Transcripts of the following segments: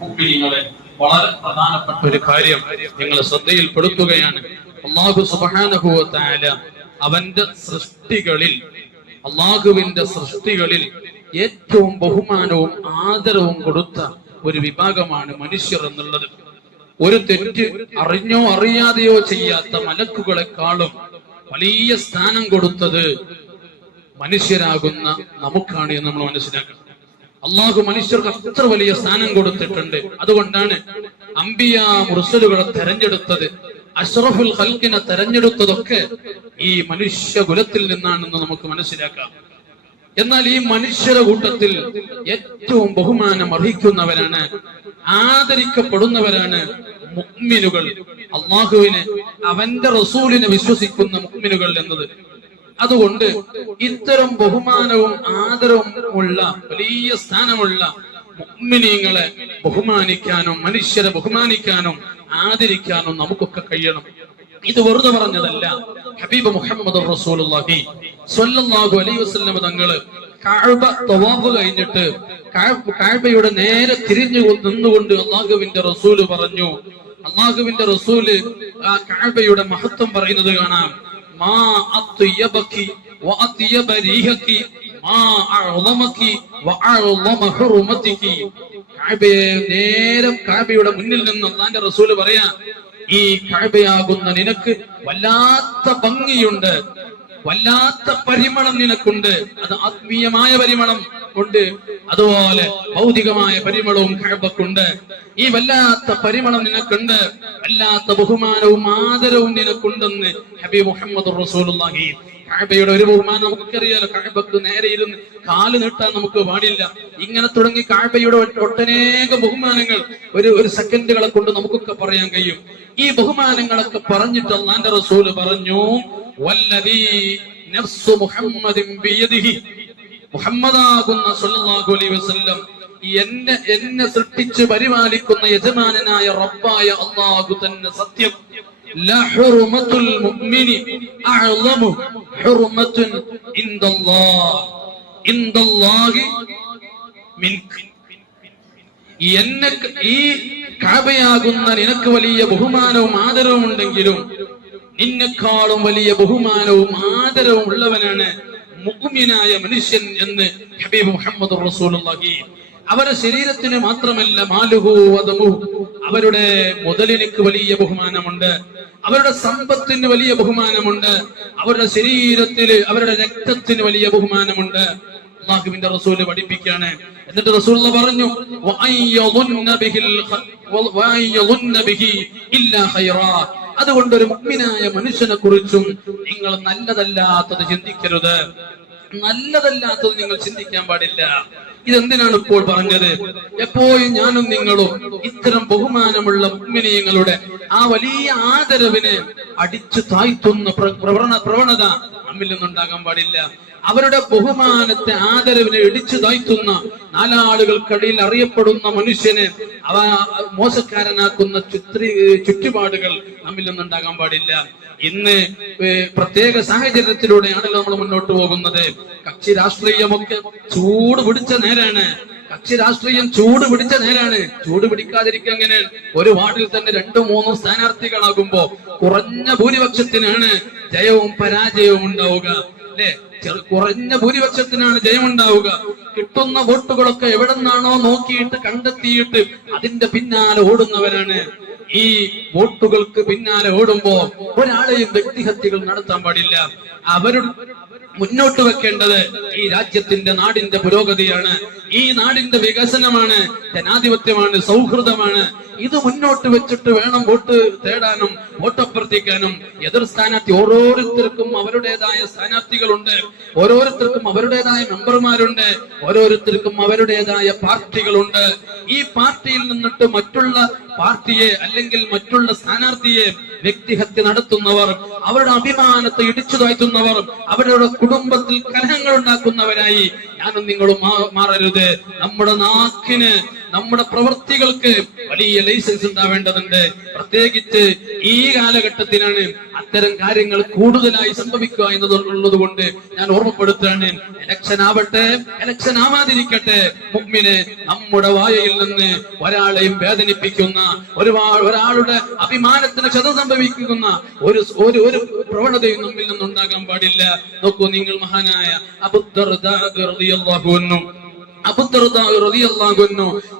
മുഅ്മിനീങ്ങളെ വളരെ പ്രധാനപ്പെട്ട ഒരു കാര്യം നിങ്ങൾ ശ്രദ്ധയിൽപ്പെടുത്തുകയാണ്. അള്ളാഹു തആല അവന്റെ സൃഷ്ടികളിൽ അള്ളാഹുവിന്റെ സൃഷ്ടികളിൽ ഏറ്റവും ബഹുമാനവും ആദരവും കൊടുത്ത ഒരു വിഭാഗമാണ് മനുഷ്യർ എന്നുള്ളത്. ഒരു തെറ്റ് അറിഞ്ഞോ അറിയാതെയോ ചെയ്യാത്ത മലക്കുകളെക്കാളും വലിയ സ്ഥാനം കൊടുത്തത് മനുഷ്യരാകുന്ന നമുക്കാണ് എന്ന് നമ്മൾ മനസ്സിലാക്കണം. അള്ളാഹു മനുഷ്യർക്ക് അത്ര വലിയ സ്ഥാനം കൊടുത്തിട്ടുണ്ട്. അതുകൊണ്ടാണ് അമ്പിയ മുർസലുകളെ തെരഞ്ഞെടുത്തത്. അഷ്റഫുൽ ഹൽക്കിനെ തെരഞ്ഞെടുത്തതൊക്കെ ഈ മനുഷ്യ കുലത്തിൽ നിന്നാണെന്ന് നമുക്ക് മനസ്സിലാക്കാം. എന്നാൽ ഈ മനുഷ്യരുടെ കൂട്ടത്തിൽ ഏറ്റവും ബഹുമാനം അർഹിക്കുന്നവരാണ് ആദരിക്കപ്പെടുന്നവരാണ് മുഅ്മിനുകൾ. അള്ളാഹുവിനെ അവന്റെ റസൂലിനെ വിശ്വസിക്കുന്ന മുഅ്മിനുകൾ എന്നത്. അതുകൊണ്ട് ഇത്തരം ബഹുമാനവും ആദരവും ഉള്ള വലിയ സ്ഥാനമുള്ള മുഅ്മിനീങ്ങളെ ബഹുമാനിക്കാനും മനുഷ്യരെ ബഹുമാനിക്കാനും ആദരിക്കാനും നമുക്കൊക്കെ കഴിയണം. ഇത് വെറുതെ പറഞ്ഞതല്ല. ഹബീബ് മുഹമ്മദ് റസൂലുള്ളാഹി സ്വല്ലല്ലാഹു അലൈഹി വസല്ലം തങ്ങൾ കഅബ തവാഫ് കഴിഞ്ഞിട്ട് കാഴ്ബയുടെ നേരെ തിരിഞ്ഞു നിന്നുകൊണ്ട് അള്ളാഹുവിന്റെ റസൂൽ പറഞ്ഞു. അള്ളാഹുവിന്റെ റസൂൽ ആ കാഴ്ബയുടെ മഹത്വം പറയുന്നത് കാണാം. മാ മാ നേരം കഅബയുടെ മുന്നിൽ നിന്ന് റസൂൽ പറയാ ഈ കഅബയാകുന്ന നിനക്ക് വല്ലാത്ത ഭംഗിയുണ്ട് വല്ലാത്ത പരിമളം നിനക്കുണ്ട് അത് ആത്മീയമായ പരിമളം ഉണ്ട് അതുപോലെ ഭൗതികമായ പരിമളവും കഴബക്കുണ്ട് ഈ വല്ലാത്ത പരിമളം നിനക്കുണ്ട്. വല്ലാത്ത ബഹുമാനവും ആദരവും നിനക്കുണ്ടെന്ന് ഹബീബ് മുഹമ്മദ് റസൂലുള്ളാഹി. കഅബയുടെ ഒരു ബഹുമാനം നമുക്കറിയാലോ കഅബക്ക് നേരെ ഇരുന്ന് കാൽ നീട്ടാൻ നമുക്ക് പാടില്ല. ഇങ്ങനെ തുടങ്ങി കഅബയുടെ ഒട്ടനേക ബഹുമാനങ്ങൾ ഒരു ഒരു സെക്കൻഡുകളെ കൊണ്ട് നമുക്കൊക്കെ പറയാൻ കഴിയും. ഈ ബഹുമാനങ്ങളൊക്കെ പറഞ്ഞിട്ട് അള്ളാന്റെ റസൂൽ പറഞ്ഞു വല്ലദീ നഫ്സു മുഹമ്മദിൻ ബിയദിഹി മുഹമ്മദാകുന്ന സല്ലല്ലാഹു അലൈഹി വസല്ലം എന്നെ എന്നെ സൃഷ്ടിച്ച് പരിപാലിക്കുന്ന യജമാനനായ റബ്ബായ അള്ളാഹു തന്നെ സത്യം. ലഹുറുമത്തുൽ മുഅ്മിനി അഅ്ളമു ഹുറുമത്തുൻ ഇൻദല്ലാഹ്. ഇൻദല്ലാഹി മിൻക്. എന്നെ ഈ കാബയാകുന്ന നിനക്ക് വലിയ ബഹുമാനവും ആദരവും ഉണ്ടെങ്കിലും നിന്നെക്കാളും വലിയ ബഹുമാനവും ആദരവും ഉള്ളവനാണ് മുഅ്മിനായ മനുഷ്യൻ എന്ന് ഹബീബ് മുഹമ്മദ് റസൂലുള്ളാഹി. അവരുടെ ശരീരത്തിന് മാത്രമല്ല മാലുഹു വദമുഹു അവരുടെ മുതലിനിക്ക് വലിയ ബഹുമാനമുണ്ട്. അവരുടെ സമ്പത്തിന് വലിയ ബഹുമാനമുണ്ട്. അവരുടെ ശരീരത്തിൽ അവരുടെ രക്തത്തിന് വലിയ ബഹുമാനമുണ്ട്. അള്ളാഹുവിന്റെ റസൂൽ പഠിപ്പിക്കാണ്. എന്നിട്ട് റസൂൽ പറഞ്ഞു അതുകൊണ്ട് ഒരു മമ്മിനായ മനുഷ്യനെ കുറിച്ചും നിങ്ങൾ നല്ലതല്ലാത്തത് ചിന്തിക്കരുത്. നല്ലതല്ലാത്തത് നിങ്ങൾ ചിന്തിക്കാൻ പാടില്ല. ഇതെന്തിനാണ് ഇപ്പോൾ പറഞ്ഞത്? എപ്പോഴും ഞാനും നിങ്ങളും ഇത്തരം ബഹുമാനമുള്ള മുഗ്മിനീയങ്ങളുടെ ആ വലിയ ആദരവിനെ അടിച്ചു താഴ്ത്തുന്ന പ്രവണ പ്രവണത നമ്മിൽ നിന്നുണ്ടാകാൻ പാടില്ല. അവരുടെ ബഹുമാനത്തെ ആദരവിനെ ഇടിച്ചു താഴ്ത്തുന്ന നാലാളുകൾക്കിടയിൽ അറിയപ്പെടുന്ന മനുഷ്യനെ അവ മോശക്കാരനാക്കുന്ന ചുറ്റി ചുറ്റുപാടുകൾ നമ്മിൽ നിന്നുണ്ടാകാൻ പാടില്ല. ഇന്ന് പ്രത്യേക സാഹചര്യത്തിലൂടെയാണല്ലോ നമ്മൾ മുന്നോട്ട് പോകുന്നത്. കക്ഷി രാഷ്ട്രീയമൊക്കെ ചൂട് പിടിച്ച നേരാണ്. കക്ഷി രാഷ്ട്രീയം ചൂട് പിടിച്ച നേരാണ്. ചൂട് പിടിക്കാതിരിക്കുക എങ്ങനെ? ഒരു വാർഡിൽ തന്നെ രണ്ടു മൂന്നും സ്ഥാനാർത്ഥികളാകുമ്പോ കുറഞ്ഞ ഭൂരിപക്ഷത്തിനാണ് ജയവും പരാജയവും ഉണ്ടാവുക. അല്ലെ? കുറഞ്ഞ ഭൂരിപക്ഷത്തിനാണ് ജയമുണ്ടാവുക കിട്ടുന്ന വോട്ടുകളൊക്കെ എവിടെ നിന്നാണോ നോക്കിയിട്ട് കണ്ടെത്തിയിട്ട് അതിന്റെ പിന്നാലെ ഓടുന്നവരാണ്. ഈ വോട്ടുകൾക്ക് പിന്നാലെ ഓടുമ്പോ ഒരാളെയും വ്യക്തിഹത്യകൾ നടത്താൻ പാടില്ല. അവരുടെ മുന്നോട്ട് വെക്കേണ്ടത് ഈ രാജ്യത്തിന്റെ നാടിന്റെ പുരോഗതിയാണ്. ഈ നാടിന്റെ വികസനമാണ് ജനാധിപത്യമാണ് സൗഹൃദമാണ്. ഇത് മുന്നോട്ട് വെച്ചിട്ട് വേണം വോട്ട് തേടാനും വോട്ട് അഭ്യർത്ഥിക്കാനും. എതിർ സ്ഥാനാർത്ഥി ഓരോരുത്തർക്കും അവരുടേതായ സ്ഥാനാർത്ഥികളുണ്ട് ഓരോരുത്തർക്കും അവരുടേതായ മെമ്പർമാരുണ്ട് ഓരോരുത്തർക്കും അവരുടേതായ പാർട്ടികളുണ്ട്. ഈ പാർട്ടിയിൽ നിന്നിട്ട് മറ്റുള്ള പാർട്ടിയെ അല്ലെങ്കിൽ മറ്റുള്ള സ്ഥാനാർത്ഥിയെ വ്യക്തിഹത്യ നടത്തുന്നവർ അവരുടെ അഭിമാനത്തെ ഇടിച്ചു താഴ്ത്തുന്നവർ അവരുടെ കുടുംബത്തിൽ കലഹങ്ങൾ ഉണ്ടാക്കുന്നവരായി ഞാനും നിങ്ങളും മാറരുത്. നമ്മുടെ നാക്കിന് നമ്മുടെ പ്രവൃത്തികൾക്ക് വലിയ ലൈസൻസ് ഉണ്ടാവേണ്ടതുണ്ട്. പ്രത്യേകിച്ച് ഈ കാലഘട്ടത്തിലാണ് അത്തരം കാര്യങ്ങൾ കൂടുതലായി സംഭവിക്കുക എന്നുള്ളത് കൊണ്ട് ഞാൻ ഓർമ്മപ്പെടുത്തുകയാണ്. ഇലക്ഷൻ ആവട്ടെ ഇലക്ഷൻ ആവാതിരിക്കട്ടെ മുമ്പിനെ നമ്മുടെ വായയിൽ നിന്ന് ഒരാളെയും വേദനിപ്പിക്കുന്ന ഒരുപാട് ഒരാളുടെ അഭിമാനത്തിന് ക്ഷത സംഭവിക്കുന്ന ഒരു ഒരു ഒരു പ്രവണതയും നമ്മിൽ നിന്നുണ്ടാകാൻ പാടില്ല. നോക്കൂ നിങ്ങൾ മഹാനായ അബുദ്ധർ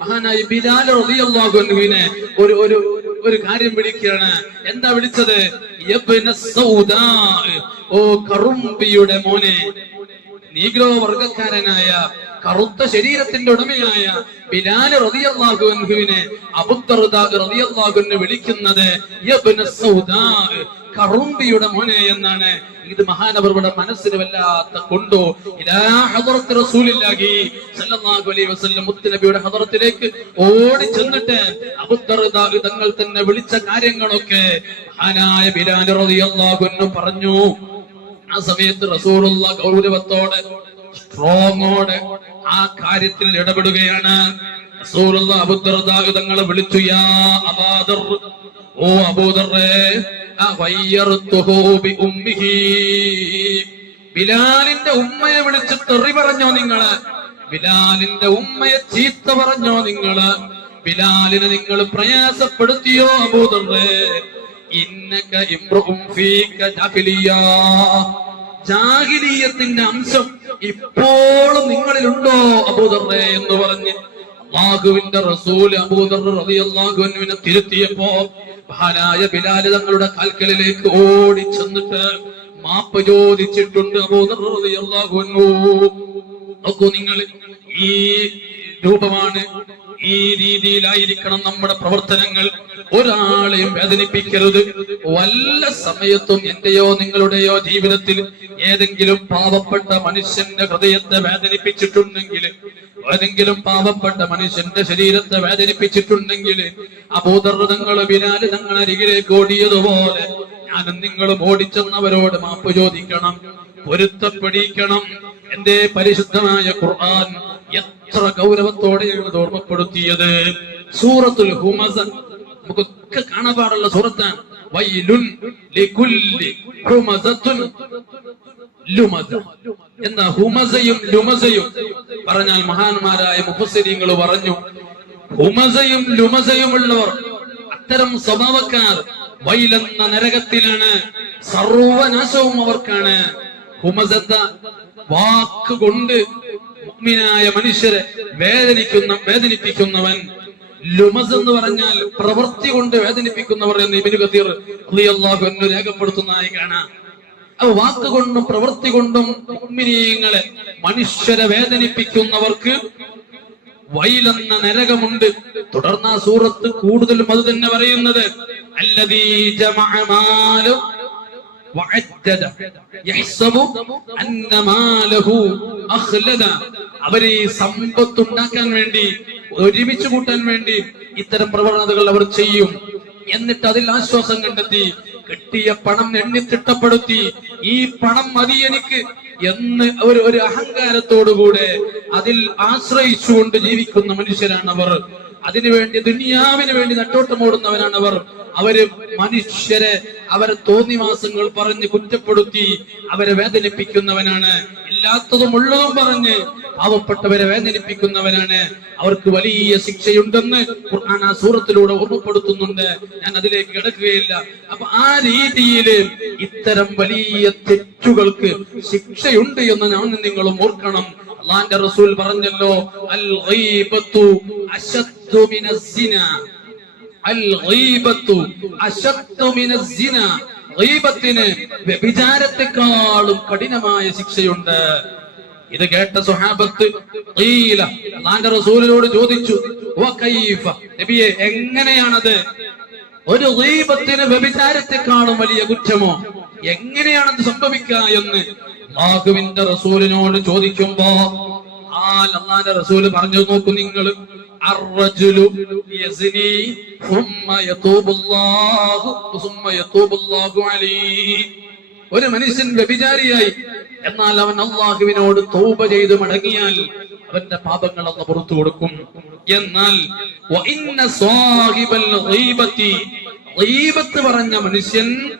മഹാനായ ബിലാൽ റളിയല്ലാഹുവിനെ ഒരു ഒരു ഒരു കാര്യം വിളിക്കുകയാണ്. എന്താ വിളിച്ചത്? ഓ കറുമ്പിയുടെ മോനെ നീഗ്രോ വർഗക്കാരനായ കറുത്ത ശരീരത്തിന്റെ ഉടമയായ ബിലാൽ റതിയല്ലാഹുവിനെ വിളിക്കുന്നത് യബ്ന സൗദാ കറുമ്പിയുടെ മോനെ എന്നാണ് ഇത് മഹാനവരുടെ മനസ്സിന് വല്ലാത്ത കൊണ്ടോ മുത്തുനബിയുടെ ഹദറത്തിലേക്ക് ഓടി ചെന്നിട്ട് തങ്ങൾ തന്നെ വിളിച്ച കാര്യങ്ങളൊക്കെ മഹാനായ ബിലാൽ റളിയല്ലാഹു പറഞ്ഞു ആ സമയത്ത് റസൂലുള്ള ഗൗരവത്തോടെ സ്ട്രോങ്ങോട് ആ കാര്യത്തിൽ ഇടപെടുകയാണ് റസൂലുള്ള അബൂദർദാ തങ്ങളെ വിളിച്ചു യാ അബാദർ ഓ അബൂദറേ. ബിലാലിന്റെ ഉമ്മയെ വിളിച്ച് തെറി പറഞ്ഞോ നിങ്ങൾ? ബിലാലിന്റെ ഉമ്മയെ ചീത്ത പറഞ്ഞോ നിങ്ങൾ? ബിലാലിനെ നിങ്ങൾ പ്രയാസപ്പെടുത്തിയോ അബൂദറേ ഇന്നക ഫീക അംശം ഇപ്പോഴും നിങ്ങളിലുണ്ടോ അബൂദറേ എന്ന് പറഞ്ഞ് അള്ളാഹുവിന്റെ റസൂൽ അബൂദർ റളിയല്ലാഹുവിനെ തിരുത്തിയപ്പോ മഹാനായ ബിലാൽ തങ്ങളുടെ കാൽക്കലിലേക്ക് ഓടി ചെന്നിട്ട് മാപ്പ് ചോദിച്ചിട്ടുണ്ട് നോക്കൂ നിങ്ങൾ ഈ രൂപമാണ് ഈ രീതിയിലായിരിക്കണം നമ്മുടെ പ്രവർത്തനങ്ങൾ. ഒരാളെയും വേദനിപ്പിക്കരുത്. വല്ല സമയത്തും എന്റെയോ നിങ്ങളുടെയോ ജീവിതത്തിൽ ഏതെങ്കിലും പാവപ്പെട്ട മനുഷ്യന്റെ ഹൃദയത്തെ വേദനിപ്പിച്ചിട്ടുണ്ടെങ്കിൽ ഏതെങ്കിലും പാവപ്പെട്ട മനുഷ്യന്റെ ശരീരത്തെ വേദനിപ്പിച്ചിട്ടുണ്ടെങ്കിൽ അബോധങ്ങൾ ബിലാൽ തങ്ങൾ അരികിലേക്ക് ഓടിയതുപോലെ ഞാനും നിങ്ങളും ഓടിച്ചെന്നവരോട് മാപ്പ് ചോദിക്കണം പൊരുത്തപ്പെടിക്കണം. എന്റെ പരിശുദ്ധമായ ഖുർആൻ എത്ര ഗൗരവത്തോടെയാണ് ഓർമ്മപ്പെടുത്തിയത്? സൂറത്തുൽ ഹുമസ. നമുക്കൊക്കെ കാണാൻ പാടുള്ള സൂറത്താണ്. വൈലുൻ ലികുല്ലി ഹുമസത്തുൻ ലുമസ. എന്ന ഹുമസയും ലുമസയും പറഞ്ഞാൽ മഹാന്മാരായ മുഹസരിങ്ങൾ പറഞ്ഞു ഹുമസയും ലുമസയും ഉള്ളവർ അത്തരം സ്വഭാവക്കാർ വൈലെന്ന നരകത്തിലാണ് സർവനാശവും അവർക്കാണ്. ഹുമസത്ത വാക്കുകൊണ്ട് മുഅ്മിനായ മനുഷ്യരെ വേദനിക്കുന്ന വേദനിപ്പിക്കുന്നവൻ. ലുമസ് എന്ന് പറഞ്ഞാൽ പ്രവൃത്തി കൊണ്ട് വേദനിപ്പിക്കുന്നവർ എന്ന് ഇബിനു കത്തീർ അള്ളാഹു രേഖപ്പെടുത്തുന്നതായി കാണാം. വാക്കുകൊണ്ടും പ്രവൃത്തി കൊണ്ടും മുഅ്മിനീങ്ങളെ മനുഷ്യരെ വേദനിപ്പിക്കുന്നവർക്ക് വൈലെന്ന നരകമുണ്ട്. തുടർന്ന് ആ സൂറത്ത് കൂടുതലും അത് തന്നെ പറയുന്നത്. അവർ ഈ സമ്പത്ത് ഉണ്ടാക്കാൻ വേണ്ടി ഒരുമിച്ച് കൂട്ടാൻ വേണ്ടി ഇത്തരം പ്രവണതകൾ അവർ ചെയ്യും. എന്നിട്ട് അതിൽ ആശ്വാസം കണ്ടെത്തി. കിട്ടിയ പണം എണ്ണി തിട്ടപ്പെടുത്തി. ഈ പണം മതി എനിക്ക് എന്ന് ഒരു ഒരു അഹങ്കാരത്തോടുകൂടെ അതിൽ ആശ്രയിച്ചുകൊണ്ട് ജീവിക്കുന്ന മനുഷ്യരാണ് അവർ അതിനുവേണ്ടി ദുനിയാവിന് വേണ്ടി നട്ടോട്ടമോടുന്നവരാണ് അവർ. അവർ മനുഷ്യരെ അവരെ തോന്നിവാസങ്ങൾ പറഞ്ഞ് കുറ്റപ്പെടുത്തി അവരെ വേദനിപ്പിക്കുന്നവനാണ്. ഇല്ലാത്തതും ഉള്ളതും പറഞ്ഞ് പാവപ്പെട്ടവരെ വേദനിപ്പിക്കുന്നവനാണ്. അവർക്ക് വലിയ ശിക്ഷയുണ്ടെന്ന് ഖുർആൻ ആ സൂറത്തിലൂടെ ഓർമ്മപ്പെടുത്തുന്നുണ്ട്. ഞാൻ അതിലേക്ക് കിടക്കുകയില്ല. അപ്പൊ ആ രീതിയിൽ ഇത്തരം വലിയ തെറ്റുകൾക്ക് ശിക്ഷയുണ്ട് എന്ന് ഞാൻ നിങ്ങളും ഓർക്കണം. അള്ളാന്റെ റസൂൽ പറഞ്ഞല്ലോ അൽ ഗൈബത്തു അൽ ഗൈബത്തു വ്യഭിചാരത്തെക്കാളും കഠിനമായ ശിക്ഷയുണ്ട്. ഇത് കേട്ട സുഹാബത്ത് അള്ളാന്റെ റസൂലിനോട് ചോദിച്ചു എങ്ങനെയാണത്? ഒരു ഗീബത്തിന് വ്യഭിചാരത്തെക്കാളും വലിയ കുറ്റമോ? എങ്ങനെയാണത് സംഭവിക്കുക എന്ന്? അള്ളാഹുവിന്റെ റസൂലിനോട് ചോദിക്കുമ്പോ ആ അള്ളാന്റെ റസൂൽ പറഞ്ഞു നോക്കൂ നിങ്ങൾ ഒരു മനുഷ്യൻ വ്യഭിചാരിയായി. എന്നാൽ അവൻ അള്ളാഹുവിനോട് തൗബ ചെയ്ത് മടങ്ങിയാൽ അവന്റെ പാപങ്ങൾ അന്ന് പുറത്തു കൊടുക്കും. എന്നാൽ പറഞ്ഞ മനുഷ്യൻ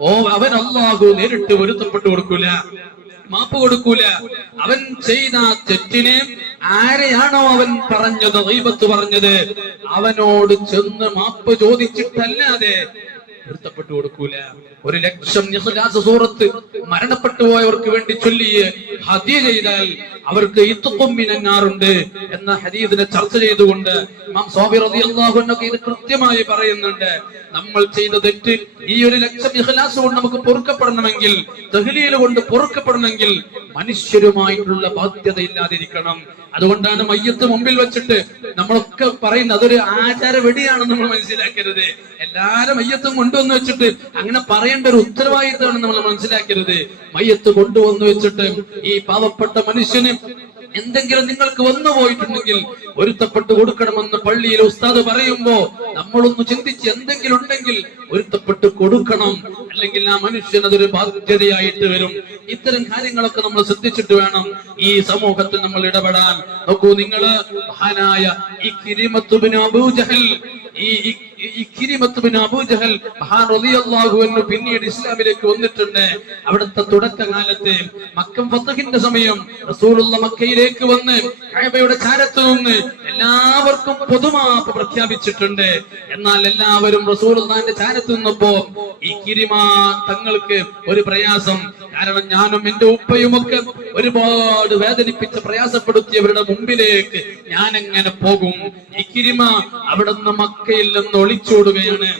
ഓ അവൻ അല്ലാഹു നേരിട്ട് പൊരുത്തപ്പെട്ടു കൊടുക്കൂല മാപ്പ് കൊടുക്കൂല. അവൻ ചെയ്ത തെറ്റിനെ ആരെയാണോ അവൻ പറഞ്ഞത് ദൈവത്ത് പറഞ്ഞത്? അവനോട് ചെന്ന് മാപ്പ് ചോദിച്ചിട്ടല്ലാതെ പൊരുത്തപ്പെട്ടു കൊടുക്കൂല. ഒരു ലക്ഷം സൂറത്ത് മരണപ്പെട്ടു പോയവർക്ക് വേണ്ടി ചൊല്ലിയ ഹദിയ ചെയ്താൽ അവർക്ക് ഇത്തുക്കൊമ്മിനാറുണ്ട് എന്ന ഹദീദിനെ ചർച്ച ചെയ്തുകൊണ്ട് മാം സോബി റതിയാഹുനൊക്കെ ഇത് കൃത്യമായി പറയുന്നുണ്ട്. നമ്മൾ ചെയ്ത തെറ്റ് ഈ ഒരു ലക്ഷം ഇഹ്ലാസ് കൊണ്ട് നമുക്ക് പൊറുക്കപ്പെടണമെങ്കിൽ തഹ്ലീൽ കൊണ്ട് പൊറുക്കപ്പെടണമെങ്കിൽ മനുഷ്യരുമായിട്ടുള്ള ബാധ്യത ഇല്ലാതിരിക്കണം അതുകൊണ്ടാണ് മയ്യത്ത് മുമ്പിൽ വെച്ചിട്ട് നമ്മളൊക്കെ പറയുന്നത് അതൊരു ആചാര വെടിയാണെന്ന് നമ്മൾ മനസ്സിലാക്കരുത്. എല്ലാരും മയ്യത്തും കൊണ്ടുവന്ന് വെച്ചിട്ട് അങ്ങനെ പറയേണ്ട ഒരു ഉത്തരവാദിത്തമാണ് നമ്മൾ മനസ്സിലാക്കരുത്. മയ്യത്ത് കൊണ്ടുവന്നു വെച്ചിട്ട് ഈ പാവപ്പെട്ട മനുഷ്യന് എന്തെങ്കിലും നിങ്ങൾക്ക് വന്നു പോയിട്ടുണ്ടെങ്കിൽ ഒരുത്തപ്പെട്ട് കൊടുക്കണമെന്ന് പള്ളിയിൽ ഉസ്താദ് പറയുമ്പോ നമ്മളൊന്ന് ചിന്തിച്ച് എന്തെങ്കിലും ഉണ്ടെങ്കിൽ ഒരുത്തപ്പെട്ട് കൊടുക്കണം. അല്ലെങ്കിൽ ആ മനുഷ്യൻ അതൊരു ബാധ്യതയായിട്ട് വരും. ഇത്തരം കാര്യങ്ങളൊക്കെ നമ്മൾ ശ്രദ്ധിച്ചിട്ട് വേണം ഈ സമൂഹത്തിൽ നമ്മൾ ഇടപെടാൻ. നോക്കൂ നിങ്ങൾ മഹാനായ ഈ കിരിമത്തുബിന് ഈ പിന്നീട് ഇസ്ലാമിലേക്ക് വന്നിട്ടുണ്ട്. അവിടുത്തെ തുടക്കകാലത്ത് മക്കം ഫത്തഹിന്റെ സമയം റസൂലുള്ള മക്കയിലേക്ക് വന്ന് കഅബയുടെ ചാരത്ത് നിന്ന് എല്ലാവർക്കും പൊതുമാപ്പ് പ്രഖ്യാപിച്ചിട്ടുണ്ട്. എന്നാൽ എല്ലാവരും റസൂലുള്ളാന്റെ ചാരത്ത് നിന്നപ്പോ ഈ കിരിമ തങ്ങൾക്ക് ഒരു പ്രയാസം. കാരണം ഞാനും എന്റെ ഉപ്പയുമൊക്കെ ഒരുപാട് വേദനിപ്പിച്ച് പ്രയാസപ്പെടുത്തിയവരുടെ മുമ്പിലേക്ക് ഞാൻ എങ്ങനെ പോകും? ഈ കിരിമ അവിടുന്ന് മക്കയിൽ നിന്ന് ഒളിച്ചോടുകയാണ്.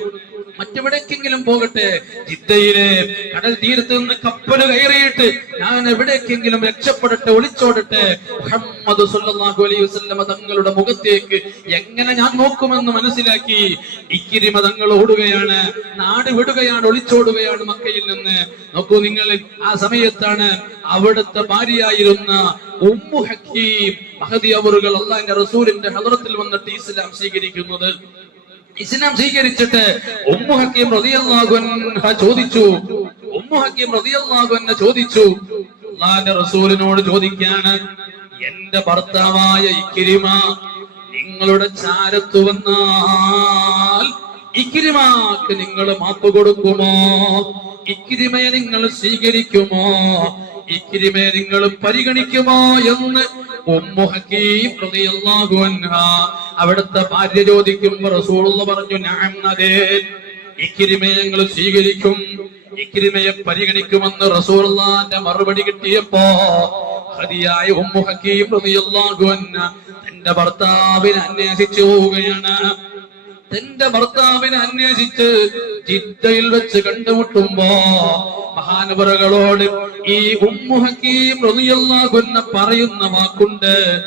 മറ്റെവിടേക്കെങ്കിലും പോകട്ടെ. ജിദ്ദയിലെ കടൽ തീരത്ത് നിന്ന് കപ്പൽ കയറിയിട്ട് ഞാൻ എവിടേക്കെങ്കിലും രക്ഷപ്പെടട്ടെ ഒളിച്ചോടട്ടെ. മുഹമ്മദ് സല്ലല്ലാഹു അലൈഹി വസല്ലമ തങ്ങളുടെ മുഖത്തേക്ക് എങ്ങനെ ഞാൻ നോക്കുമെന്ന് മനസ്സിലാക്കി. ഇക്കിരിമ തങ്ങൾ ഓടുകയാണ് നാട് വിടുകയാണ് ഒളിച്ചോടുകയാണ് മക്കയിൽ നിന്ന്. നോക്കൂ നിങ്ങൾ ആ സമയത്താണ് അവിടുത്തെ ഭാര്യയായിരുന്ന ഉമ്മു ഹക്കീം മഹദി അവറുകൾ അള്ളാഹിന്റെ റസൂലിന്റെ ഹദറത്തിൽ വന്നിട്ട് ഇസ്ലാം സ്വീകരിക്കുന്നത്. ഇസ്ലാം സ്വീകരിച്ചിട്ട് ഉമ്മു ഹക്കീം റളിയല്ലാഹു അൻഹ ചോദിച്ചു. ഉമ്മു ഹക്കീം റളിയല്ലാഹു അൻഹ ചോദിച്ചു. അള്ളാഹിന്റെ റസൂലിനോട് ചോദിക്കാണ് എന്റെ ഭർത്താവായ ഇക്കിരിമ നിങ്ങളുടെ ചാരത്ത് വന്നാൽ ഇക്കിരിമാക്ക് നിങ്ങൾ മാപ്പ് കൊടുക്കുമോ? ഇക്കിരിമയെ നിങ്ങൾ സ്വീകരിക്കുമോ? ഇക്കിരിമയെ നിങ്ങൾ പരിഗണിക്കുമോ? എന്ന് അവിടുത്തെ ഭാര്യ ചോദിക്കും റസൂലുള്ള പറഞ്ഞു ഞാൻ അതേ. ഇക്കിരിമയെ ഞങ്ങൾ സ്വീകരിക്കും. ഇക്കിരിമയെ പരിഗണിക്കുമെന്ന് റസൂലുള്ളാന്റെ മറുപടി കിട്ടിയപ്പോ ഹദിയായ ഉമ്മു ഹക്കീം റളിയല്ലാഹു അൻഹ തന്റെ ഭർത്താവിനെ അന്വേഷിച്ചു പോവുകയാണ്. തന്റെ ഭർത്താവിനെ അന്വേഷിച്ച് ജിദ്ദയിൽ വെച്ച് കണ്ടുമുട്ടുമ്പോ മഹാനവറുകളോട് ഈ ഉമ്മു ഹക്കീം പറയുന്ന വാക്കുണ്ട്.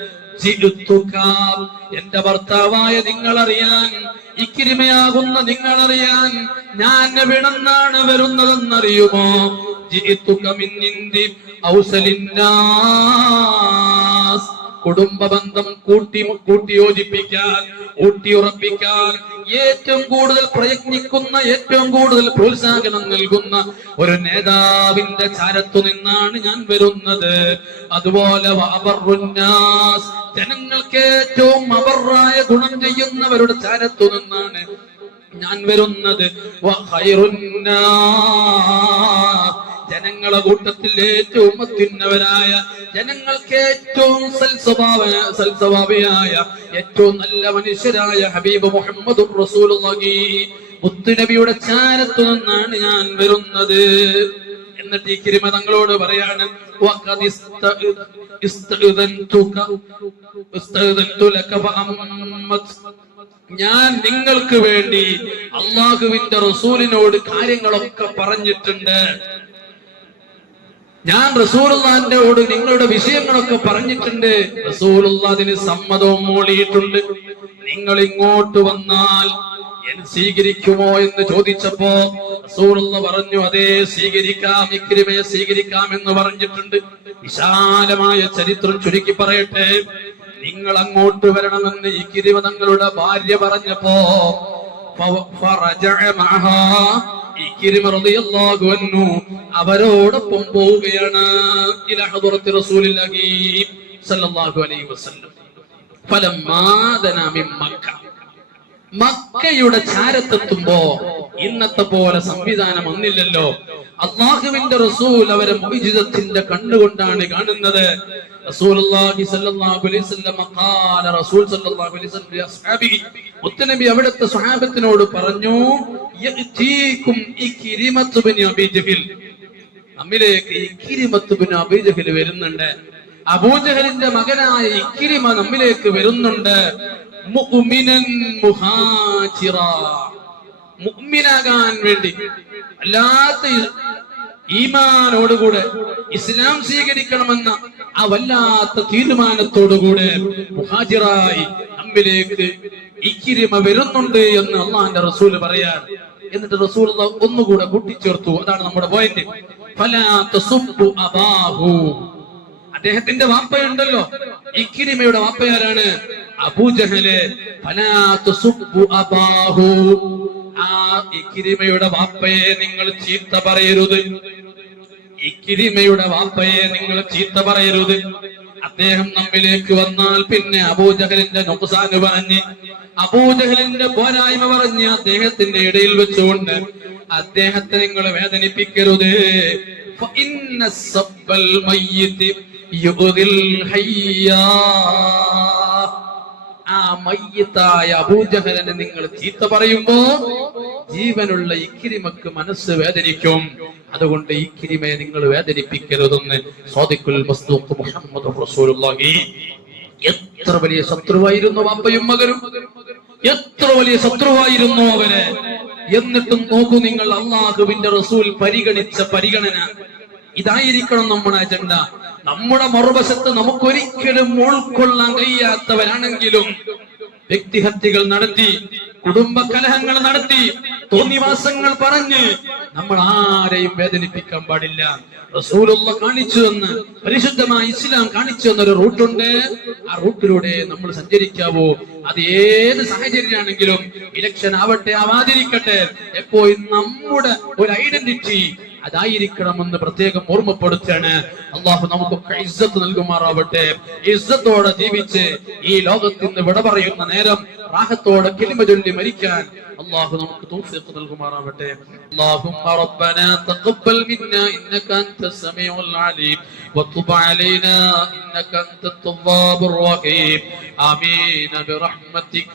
എന്റെ ഭർത്താവായ നിങ്ങളറിയാൻ ഇക്കിരിമയാകുന്ന നിങ്ങളറിയാൻ ഞാൻ എവിടെന്നാണ് വരുന്നതെന്നറിയുമോ ജിത്തുക്കമിന്നിന്തി ഔസലിന്നാസ് കുടുംബ ബന്ധം കൂട്ടി കൂട്ടിയോജിപ്പിക്കാൻ ഊട്ടിയുറപ്പിക്കാൻ ഏറ്റവും കൂടുതൽ പ്രയത്നിക്കുന്ന ഏറ്റവും കൂടുതൽ പ്രോത്സാഹനം നൽകുന്ന ഒരു നേതാവിന്റെ ചാരത്തു നിന്നാണ് ഞാൻ വരുന്നത്. അതുപോലെ ജനങ്ങൾക്ക് ഏറ്റവും അവറായ ഗുണം ചെയ്യുന്നവരുടെ ചാരത്തു നിന്നാണ് ഞാൻ വരുന്നത്. ജനങ്ങളെ കൂട്ടത്തിൽ ഏറ്റവും അത്യുന്നവരായ ജനങ്ങൾക്ക് ഏറ്റവും സൽസ്വഭാവ സൽസ്വഭാവിയായ ഏറ്റവും നല്ല മനുഷ്യരായ ഹബീബ് മുഹമ്മദ് റസൂലുള്ളാഹി. മുത്തുനബിയുടെ ചാരത്തു നിന്നാണ് ഞാൻ വരുന്നത്. എന്നിട്ട് ഈ കിരിമ തങ്ങളോട് പറയാണ് ഞാൻ നിങ്ങൾക്ക് വേണ്ടി അള്ളാഹുവിന്റെ റസൂലിനോട് കാര്യങ്ങളൊക്കെ പറഞ്ഞിട്ടുണ്ട്. ഞാൻ റസൂലുള്ളാന്റെയോട് നിങ്ങളുടെ വിഷയങ്ങളൊക്കെ പറഞ്ഞിട്ടുണ്ട്. റസൂലുള്ള അതിന് സമ്മതവും മൂളിയിട്ടുണ്ട്. നിങ്ങൾ ഇങ്ങോട്ട് വന്നാൽ സ്വീകരിക്കുമോ എന്ന് ചോദിച്ചപ്പോ റസൂലുള്ള പറഞ്ഞു അതേ സ്വീകരിക്കാം ഇക്രിമയെ സ്വീകരിക്കാം എന്ന് പറഞ്ഞിട്ടുണ്ട്. വിശാലമായ ചരിത്രം ചുരുക്കി പറയട്ടെ. നിങ്ങൾ അങ്ങോട്ട് വരണമെന്ന് ഇക്കിരിമ തങ്ങളുടെ ഭാര്യ പറഞ്ഞപ്പോ അവരോടൊപ്പം പോവുകയാണ് മക്കയുടെ ചാരത്തെത്തുമ്പോ ഇന്നത്തെ പോലെ സംവിധാനം വന്നില്ലല്ലോ. അള്ളാഹുവിന്റെ റസൂൽ അവരെ മൊയ്ജിതത്തിന്റെ കണ്ണുകൊണ്ടാണ് കാണുന്നത്. അവിടുത്തെ സ്വഹാബത്തിനോട് പറഞ്ഞു നമ്മിലേക്ക് വരുന്നുണ്ട്. അബൂജഹലിന്റെ മകനായ ഇക്കിരിമ നമ്മിലേക്ക് വരുന്നുണ്ട്. മുഅ്മിനാകാൻ വേണ്ടി അല്ലാത്ത ഈമാനോടുകൂടെ ഇസ്ലാം സ്വീകരിക്കണമെന്ന ആ വല്ലാത്ത തീരുമാനത്തോടുകൂടെ മുഹാജിറായി നമ്മിലേക്ക് ഇക്കിരിമ വരുന്നുണ്ട് എന്ന് അള്ളാഹിന്റെ റസൂൽ പറയാൻ എന്നിട്ട് റസൂൽ ഒന്നുകൂടെ കൂട്ടിച്ചേർത്തു. അതാണ് നമ്മുടെ പോയിന്റ് അദ്ദേഹത്തിന്റെ വാപ്പയുണ്ടല്ലോ. ഇക്കിരിമയുടെ വാപ്പയാരാണ്? അബൂജഹൽ. ആ ഇക്കിരിമയുടെ വാപ്പയെ നിങ്ങൾ ചീത്ത പറയരുത്. ഇക്കിരിമയുടെ വാപ്പയെ നിങ്ങൾ ചീത്ത പറയരുത്. അദ്ദേഹം നമ്മിലേക്ക് വന്നാൽ പിന്നെ അബൂജഹലിന്റെ നൊക്കുസാന് പറഞ്ഞ് അബൂജഹലിന്റെ പോരായ്മ പറഞ്ഞ് അദ്ദേഹത്തിന്റെ ഇടയിൽ വെച്ചുകൊണ്ട് അദ്ദേഹത്തെ നിങ്ങൾ വേദനിപ്പിക്കരുത്. ഇന്ന സബ്ബൽ മയ്യത്തി ഹയ്യാ. ആ മയ്യത്തായ അബൂജഹലിനെ നിങ്ങൾ ചീത്ത പറയുമ്പോ ജീവനുള്ള ഇക്കിരിമക്ക് മനസ്സ് വേദനിക്കും. അതുകൊണ്ട് ഇക്കിരിമയെ നിങ്ങൾ വേദനിപ്പിക്കരുതെന്ന് സ്വാദിഖുൽ മുഹമ്മദ് റസൂലുള്ളാഹി. എത്ര വലിയ ശത്രുവായിരുന്നു അപ്പയും മകനും. എത്ര വലിയ ശത്രുവായിരുന്നു അവർ എന്നിട്ടും നോക്കൂ നിങ്ങൾ അള്ളാഹുവിന്റെ റസൂൽ പരിഗണിച്ച പരിഗണന. ഇതായിരിക്കണം നമ്മുടെ അജണ്ട. നമ്മുടെ മറുവശത്ത് നമുക്കൊരിക്കലും ഉൾക്കൊള്ളാൻ കഴിയാത്തവരാണെങ്കിലും വ്യക്തിഹത്യകൾ നടത്തി കുടുംബ കലഹങ്ങൾ നടത്തി തോന്നിവാസങ്ങൾ പറഞ്ഞ് നമ്മൾ ആരെയും വേദനിപ്പിക്കാൻ പാടില്ല. റസൂലുള്ള കാണിച്ചു തന്ന് പരിശുദ്ധമായ ഇസ്ലാം കാണിച്ചു തന്നൊരു റൂട്ടുണ്ട്. ആ റൂട്ടിലൂടെ നമ്മൾ സഞ്ചരിക്കാവൂ. അത് ഏത് സാഹചര്യമാണെങ്കിലും ഇലക്ഷൻ ആവട്ടെ ആവാതിരിക്കട്ടെ. എപ്പോഴും നമ്മുടെ ഒരു ഐഡന്റിറ്റി അതായിരിക്കണമെന്ന് പ്രത്യേകം ഓർമ്മപ്പെടുത്താണ് അള്ളാഹു നമുക്കൊക്കെ ഇസ്സത്ത് നൽകുമാറാവട്ടെ ഇസ്സത്തോടെ ജീവിച്ച് ഈ ലോകത്തിൽ നിന്ന് വിട പറയുന്ന നേരം റാഹത്തോടെ കിളിമ ചൊല്ലി മരിക്കാൻ അള്ളാഹു നമുക്ക് തൗഫീഖ് നൽകുമാറാവട്ടെ اللهم ربنا تقبل منا انك انت السميع العليم وتب علينا انك انت التواب الرحيم امين برحمتك